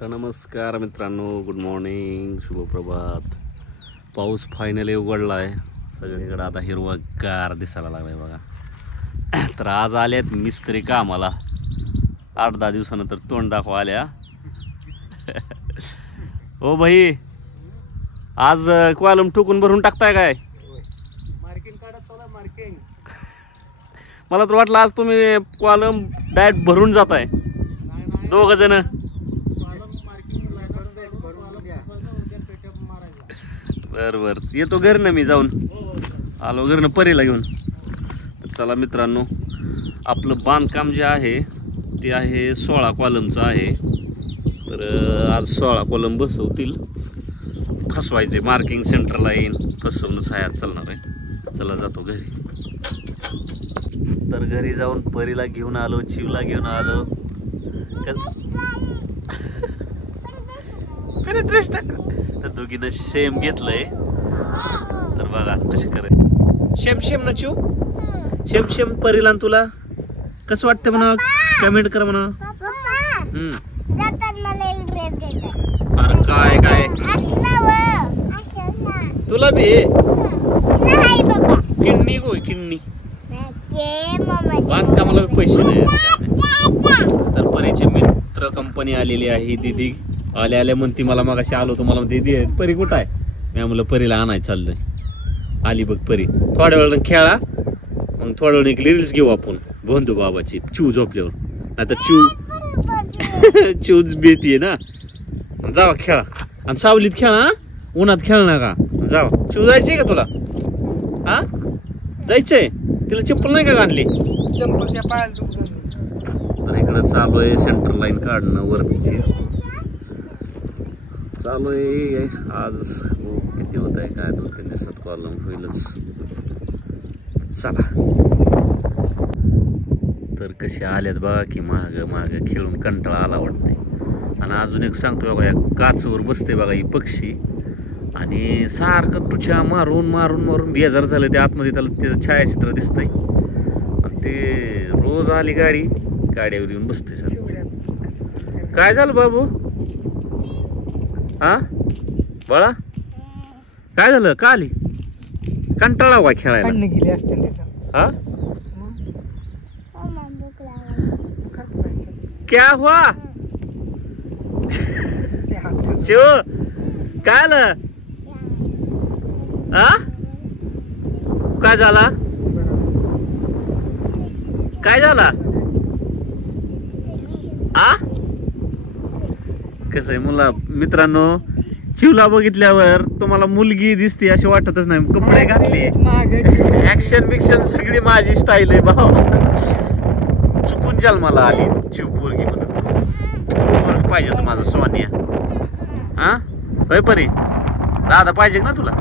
तर नमस्कार मित्रांनो, गुड मॉर्निंग, शुभप्रभात. पाऊस फायनली उघडला आहे सगळीकडे. आता हिरवागार दिसायला लागलाय बघा. तर आज आलेत मिस्त्री कामाला. 8-10 दिवसानंतर तोंड दाखवा आल्या. ओ भाई, आज कॉलम ठोकून भरून टाकताय काय? मार्किंग काढत चला मार्किंग. मला तर वाटलं आज तुम्ही कॉलम डायरेक्ट भरून जाताय दोघ जण. बर बर, येतो घरनं मी जाऊन आलो. घरनं परीला घेऊन. चला मित्रांनो, आपलं बांधकाम जे आहे ते आहे 16 कॉलमचं आहे. तर आज 16 कॉलम बसवतील. फसवायचे, मार्किंग सेंटरला येईन, फसवणंच आहे आज चालणार आहे. चला जातो घरी. तर घरी जाऊन परीला घेऊन आलो, चिवला घेऊन आलो. तर दोघीनं शेम घेतलंय. तर बघा कशी करायचं. शेम शेम ना चिव, शेम शेम. परीला तुला कसं वाटतं म्हणा, कमेंट कर म्हणा. अरे काय काय तुला बी किडनी होय, किडनी. बांधकामाला पैसे नाही. तर परीचे मित्र कंपनी आलेली आहे. दीदी आल्या आल्या म्हणती मला मागाशी आलो तुम्हाला दीदी परी कुठं आहे? मी म्हणलं परीला आणायचं चाललंय. आली बघ परी. थोड्या वेळ खेळा, मग थोड्या वेळ रील्स घेऊ आपण बंधू बाबाची. चिव झोपल्यावर, नाही तर चिव भीतीये ना. जावा खेळा, आणि सावलीत खेळा, उन्हात खेळ नका. जावा. चिव जायचंय का तुला? हा जायचंय? तिला चप्पल नाही का आणली? चप्पलच्या पायाला. तर इकडं चालू आहे सेंटर लाईन काढणं वरची. चालू आहे. आज किती होत आहे काय, 2-3 दिवसात कॉलम होईलच. चला. तर कसे आल्यात बघा की माग माग खेळून कंटाळा आला वाटते. आणि अजून एक सांगतो बघा, या काचवर बसते बघा ही पक्षी, आणि सारखं टुच्या मारून मारून मारून बेजार झालं. ते आतमध्ये त्याला त्याचं छायाचित्र दिसतंय. आणि ते रोज आली गाडी, गाडीवर येऊन बसते. काय झालं बाबू? हा बाळा, काय झालं? का आली? कंटाळा वा खेळायला. गेले असते हा क्या हुआ? शिव काय आलं? हा काय झाला? काय झाला? आ कसं आहे मुला मित्रांनो, चिवला बघितल्यावर तुम्हाला मुलगी दिसते अशी वाटतच नाही. कपडे घातले, ऍक्शन बिक्शन सगळी माझी स्टाईल आहे भाऊ. चुकून जन्माला आली चिव पोरगी म्हणून. पोरगी पाहिजे माझं सोनिया. हा होय परी? दादा पाहिजे ना तुला?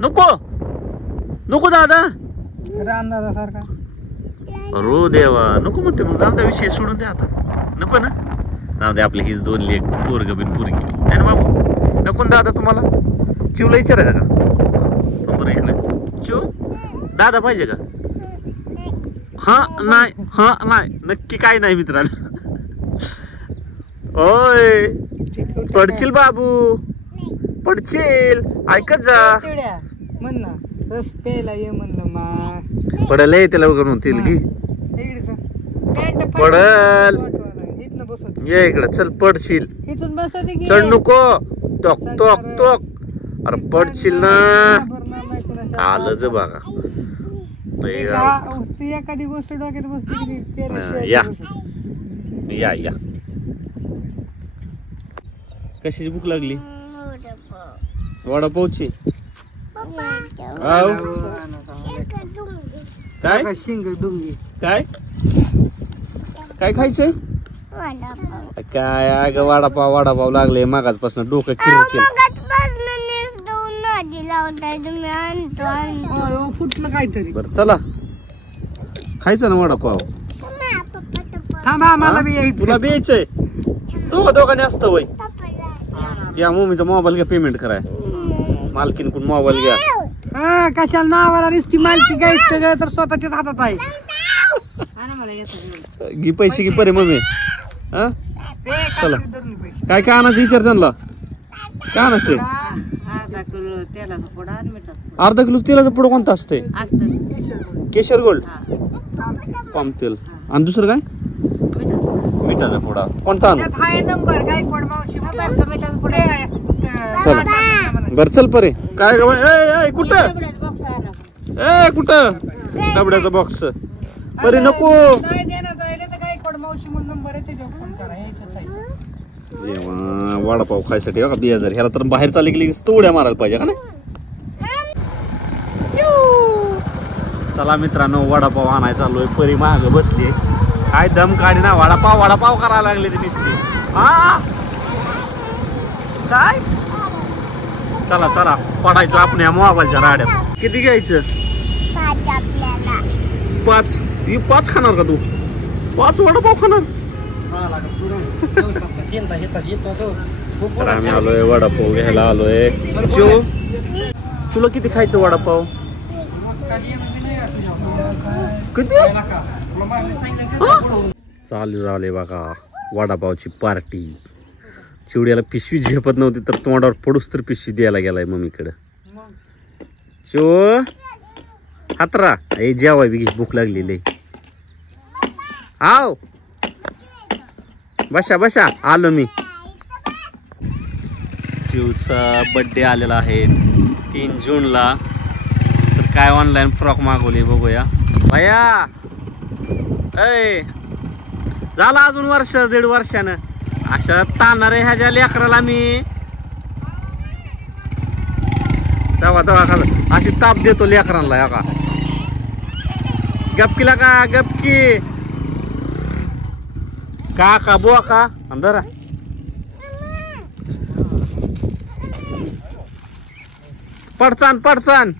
नको नको दादा, राम दादा सारखा. रो देवा, नको म्हणते. मग जाऊ द्या, विषय सोडून द्या आता. नको ना, जाऊ दे. आपले हीच 2 लेख, पोरग बिन पोरगी आहे ना बाबू. नको दादा तुम्हाला? चिवला विचारायचं का? बरं इकडे चिव, दादा पाहिजे का? हा नाही, हा नाही, नक्की काय नाही मित्रांनो. ओय पडशील बाबू, पडशील. ऐकत जा. म्हण ना, रस प्यायला ये म्हणलं मा. पडल त्याला वगैरे म्हणतील की पडल. ये इकडे चल, पडशील. इथून बसवते की चढ नको. टोक टोक टोक. अरे पडशील ना. आलंच बघा. एखादी गोष्ट डोक्यात बसते. या या या. कशाची भूक लागली? वडापावची. काय शिंग डुंगी काय काय खायचंय? काय अगं वडापाव वडापाव लागले मागासपासून. डोकं किर फुटलं काहीतरी. बर चला, खायचं ना वडापाव. थांबा, मला बी यायचं. तुला बी यायचंय? दोघांनी असतं वय. घ्या मम्मीचा मोबाईल घ्या, पेमेंट कराय. मालकीन कोण मोबाईल घ्या. कशाला नावाला नुसती मालकी घ्यायचं तर स्वतःच्याच हातात आहे. घे पैसे घे परे मम्मी. चला काय काय आणायचं विचार त्यांना. काय आणायचं? अर्धा किलो तेलाचं पुढं कोणतं असतंय? केशर गोल्ड, पाम तेल. आणि दुसरं काय? मिठाचा पुडा. कोणता आणू? चला बर चल परे. काय कुठं कुठं डबड्याचा बॉक्स परी नको. वडापाव खायसाठी बघा 2000. ह्याला तर बाहेर चालले गेली उड्या मारायला पाहिजे का नाही. चला मित्रांनो वडापाव आणायला चाललोय. परी माग बसली. काय दम काढी ना. वडापाव करायला लागले ते दिसते. हा काय चला चला पडायचं आपण या मोबाईलच्या राड्यात. किती घ्यायचं? 5. 5 खाणार का तू? 5 वडापाव खाणार? तर आम्ही आलोय वडापाव घ्यायला आलोय. तुला किती खायचं वडापाव? किती? चालू झाले बघा वडापावची पार्टी. चिवड्याला पिशवी झेपत नव्हती तर तोंडावर पडूस तर पिशवी द्यायला गेलाय मम्मीकडं. शिव हातरा हे जेवाय बी भूक लागलेली. आव बसा बसा आलो मी. चिवचा बर्थडे आलेला आहे 3 जूनला. तर काय ऑनलाईन फ्रॉक मागवली बघूया. भैया ऐ झाला अजून वर्ष 1.5 वर्षानं. अशा ताणणारे ह्याच्या लेकराला मी तेव्हा अशी ताप देतो लेकरांना. का गपकीला का गपकी का बुवा का अंदर पडचान पडचान.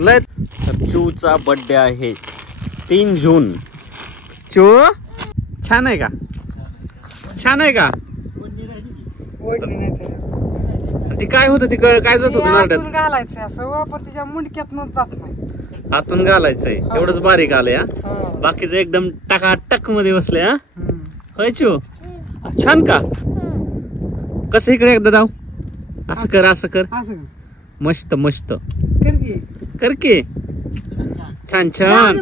लय चिवचा बर्थडे आहे 3 जून. चिव छान आहे का? छान आहे का? ती काय होत ती काय जात होत नारड्यात घालायचं असं पण तिच्या मुंडक्यात जात नाही. आतून घालायचंय एवढंच बारीक आलंय. बाकीचं एकदम टकाटक मध्ये बसलंय. हा होय चिव छान का? कसं इकडे एकदा जाऊ. असं कर असं कर. मस्त मस्त कर की. छान छान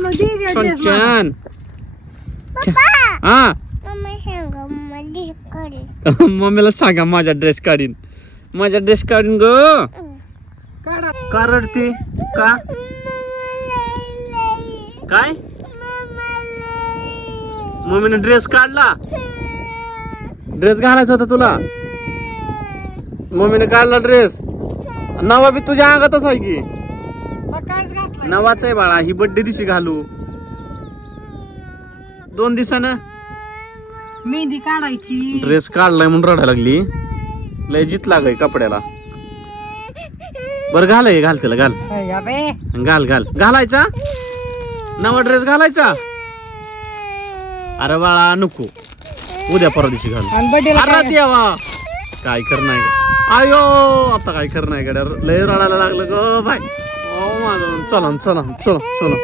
छान छान. हा मम्मीला सांगा माझा ड्रेस काढीन. माझा ड्रेस काढीन ग. का रडते का? काय मम्मीने ड्रेस काढला? ड्रेस घालायचा होता तुला. मम्मीने काढला ड्रेस. नवा बी तुझ्या अंगातच आहे की. नवाच आहे बाळा. ही बर्थडे दिवशी घालू. 2 दिवसानं मेहंदी काढायची. ड्रेस काढलाय म्हणून रडायला लागली. लय जित लागय कपड्याला. बरं घाल घाल तिला घाल घाल घाल घालायचा. नवा ड्रेस घालायचा. अरे बाळा नको उद्या परवा दिवशी घाल. देवा काय करणार आयो आता काय करणार गड्या. लय रडायला लागलं ग बाय. चला चला चला चला.